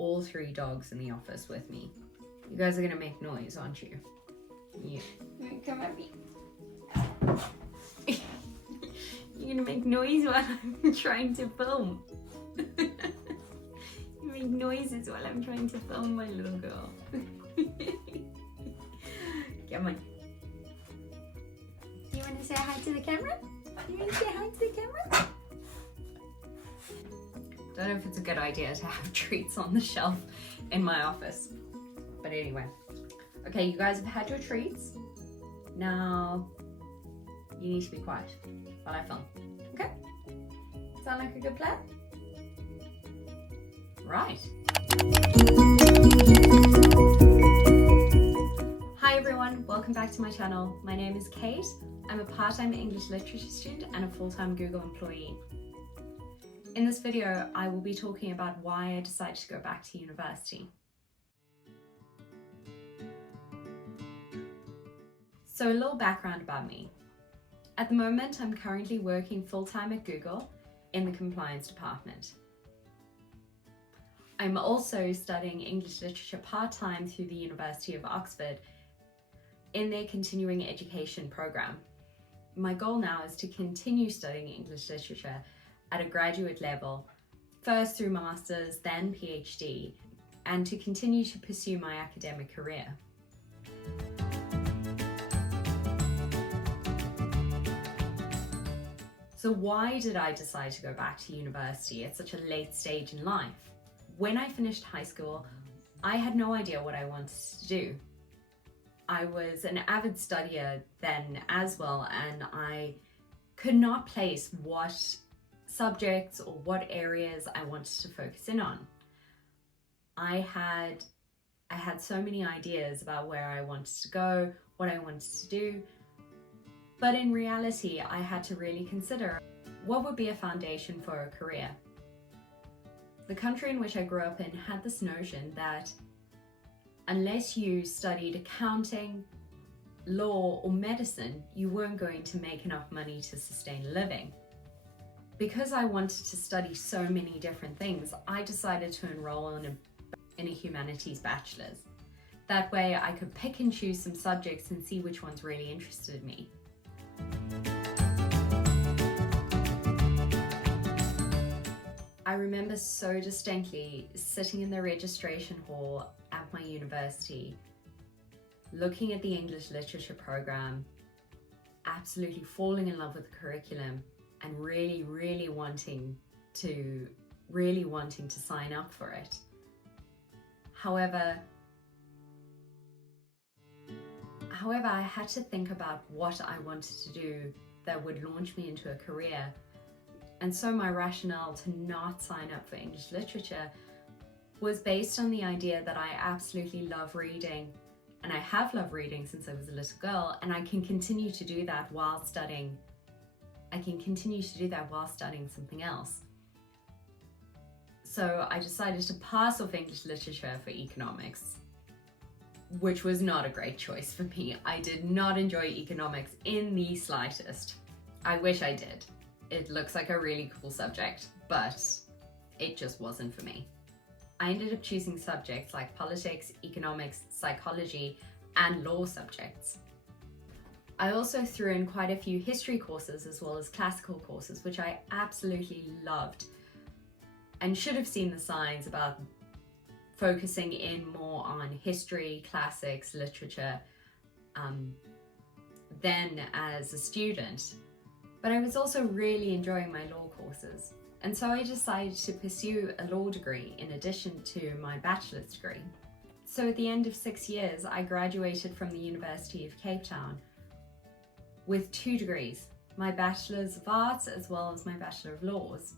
all 3 dogs in the office with me. You guys are gonna make noise, aren't you? Yeah. Come at me. You're gonna make noise while I'm trying to film. You make noises while I'm trying to film my little girl. Come on. You wanna say hi to the camera? You wanna say hi to the camera? Don't know if it's a good idea to have treats on the shelf in my office. But anyway. Okay, you guys have had your treats. Now you need to be quiet while I film. Okay? Sound like a good plan? Right. Hi everyone, welcome back to my channel. My name is Cait. I'm a part-time English literature student and a full-time Google employee. In this video, I will be talking about why I decided to go back to university. So a little background about me. At the moment, I'm currently working full-time at Google in the compliance department. I'm also studying English literature part-time through the University of Oxford in their continuing education program. My goal now is to continue studying English literature at a graduate level, first through Masters, then PhD, and to continue to pursue my academic career. So why did I decide to go back to university at such a late stage in life? When I finished high school, I had no idea what I wanted to do. I was an avid studier then as well, and I could not place what subjects or what areas I wanted to focus in on. I had so many ideas about where I wanted to go, what I wanted to do, but in reality, I had to really consider what would be a foundation for a career. The country in which I grew up in had this notion that unless you studied accounting, law, or medicine, you weren't going to make enough money to sustain a living. Because I wanted to study so many different things, I decided to enroll in a humanities bachelor's. That way I could pick and choose some subjects and see which ones really interested me. I remember so distinctly sitting in the registration hall at my university, looking at the English literature program, absolutely falling in love with the curriculum, and really wanting to sign up for it. However, I had to think about what I wanted to do that would launch me into a career. And so my rationale to not sign up for English literature was based on the idea that I absolutely love reading, and I have loved reading since I was a little girl, and I can continue to do that while studying. Something else. So I decided to pass off English literature for economics, which was not a great choice for me. I did not enjoy economics in the slightest. I wish I did. It looks like a really cool subject, but it just wasn't for me. I ended up choosing subjects like politics, economics, psychology, and law subjects. I also threw in quite a few history courses as well as classical courses, which I absolutely loved and should have seen the signs about focusing in more on history, classics, literature, then as a student. But I was also really enjoying my law courses. And so I decided to pursue a law degree in addition to my bachelor's degree. So at the end of 6 years, I graduated from the University of Cape Town with 2 degrees, my Bachelor's of Arts as well as my Bachelor of Laws.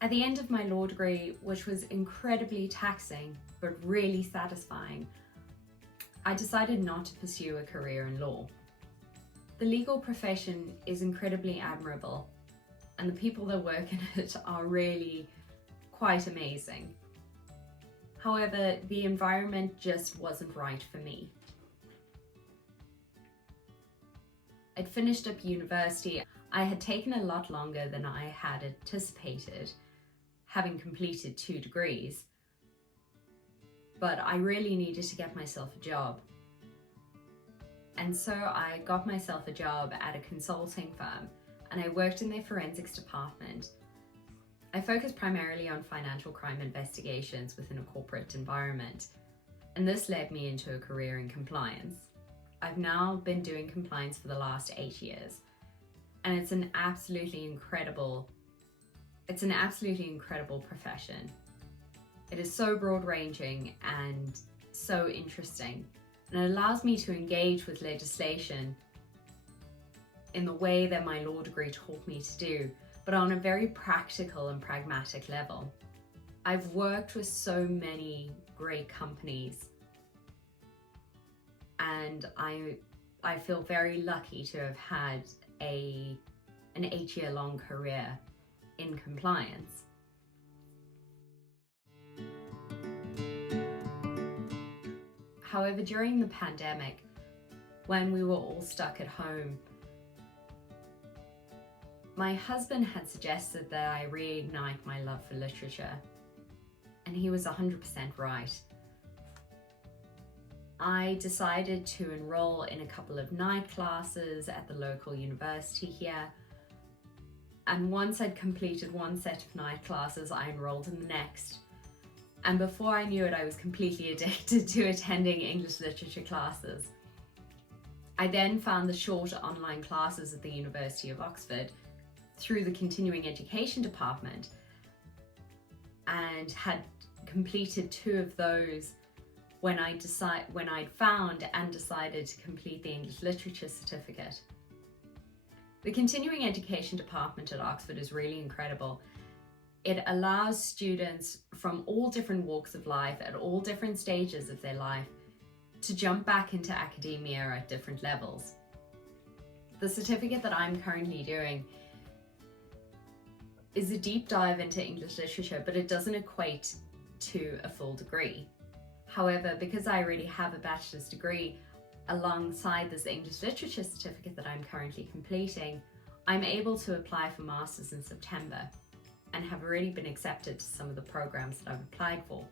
At the end of my law degree, which was incredibly taxing but really satisfying, I decided not to pursue a career in law. The legal profession is incredibly admirable, and the people that work in it are really quite amazing. However, the environment just wasn't right for me. I'd finished up university. I had taken a lot longer than I had anticipated, having completed 2 degrees, but I really needed to get myself a job. And so I got myself a job at a consulting firm, and I worked in their forensics department. I focused primarily on financial crime investigations within a corporate environment, and this led me into a career in compliance. I've now been doing compliance for the last 8 years, and it's an absolutely incredible profession. It is so broad-ranging and so interesting, and it allows me to engage with legislation in the way that my law degree taught me to do, but on a very practical and pragmatic level. I've worked with so many great companies, and I feel very lucky to have had an 8-year-long career in compliance. However, during the pandemic, when we were all stuck at home, my husband had suggested that I reignite my love for literature, and he was 100% right. I decided to enroll in a couple of night classes at the local university here, and once I'd completed one set of night classes, I enrolled in the next. And before I knew it, I was completely addicted to attending English literature classes. I then found the short online classes at the University of Oxford through the continuing education department, and had completed 2 of those when I'd found and decided to complete the English literature certificate. The continuing education department at Oxford is really incredible. It allows students from all different walks of life at all different stages of their life to jump back into academia at different levels. The certificate that I'm currently doing is a deep dive into English literature, but it doesn't equate to a full degree. However, because I already have a bachelor's degree alongside this English literature certificate that I'm currently completing, I'm able to apply for masters in September and have already been accepted to some of the programs that I've applied for.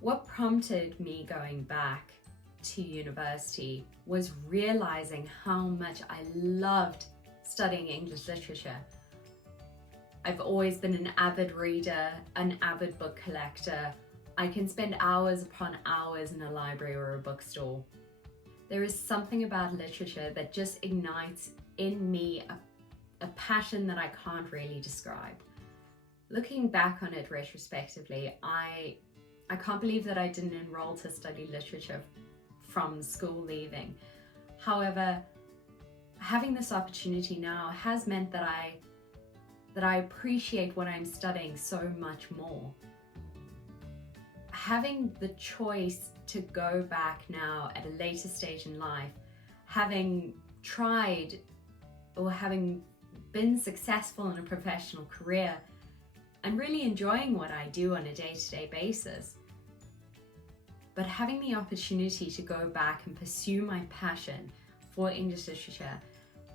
What prompted me going back to university was realizing how much I loved studying English literature. I've always been an avid reader, an avid book collector. I can spend hours upon hours in a library or a bookstore. There is something about literature that just ignites in me a passion that I can't really describe. Looking back on it retrospectively, I can't believe that I didn't enroll to study literature from school leaving. However, having this opportunity now has meant that I appreciate what I'm studying so much more. Having the choice to go back now at a later stage in life, having tried or having been successful in a professional career and really enjoying what I do on a day-to-day basis, but having the opportunity to go back and pursue my passion for English literature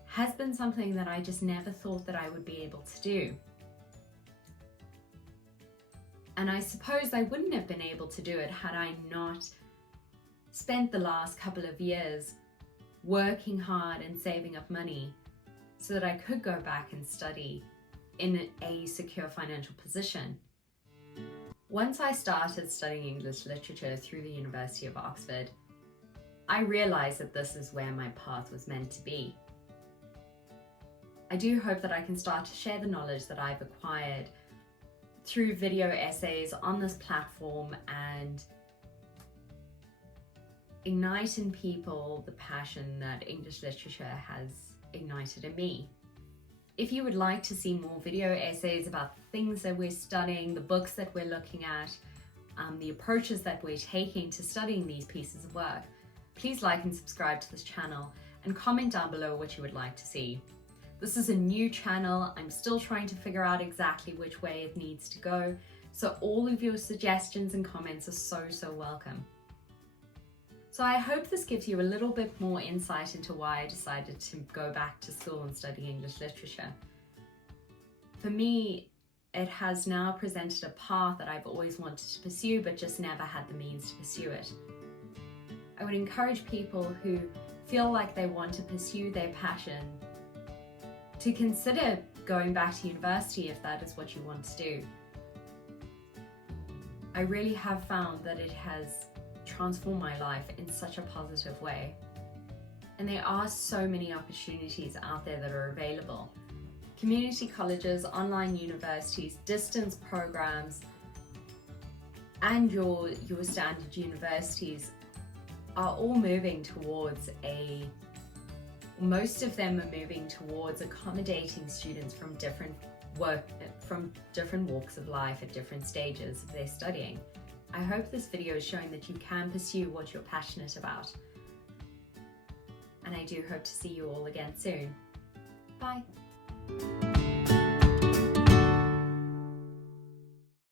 has been something that I just never thought that I would be able to do. And I suppose I wouldn't have been able to do it had I not spent the last couple of years working hard and saving up money so that I could go back and study in a secure financial position. Once I started studying English literature through the University of Oxford, I realized that this is where my path was meant to be. I do hope that I can start to share the knowledge that I've acquired through video essays on this platform and ignite in people the passion that English literature has ignited in me. If you would like to see more video essays about the things that we're studying, the books that we're looking at, the approaches that we're taking to studying these pieces of work, please like and subscribe to this channel and comment down below what you would like to see. This is a new channel. I'm still trying to figure out exactly which way it needs to go, so all of your suggestions and comments are so welcome. So I hope this gives you a little bit more insight into why I decided to go back to school and study English literature. For me, it has now presented a path that I've always wanted to pursue but just never had the means to pursue it. I would encourage people who feel like they want to pursue their passion to consider going back to university if that is what you want to do. I really have found that it has transformed my life in such a positive way. And there are so many opportunities out there that are available. Community colleges, online universities, distance programs, and your standard universities are all moving towards most of them are moving towards accommodating students from different walks of life at different stages of their studying. I hope this video is showing that you can pursue what you're passionate about. And I do hope to see you all again soon. Bye.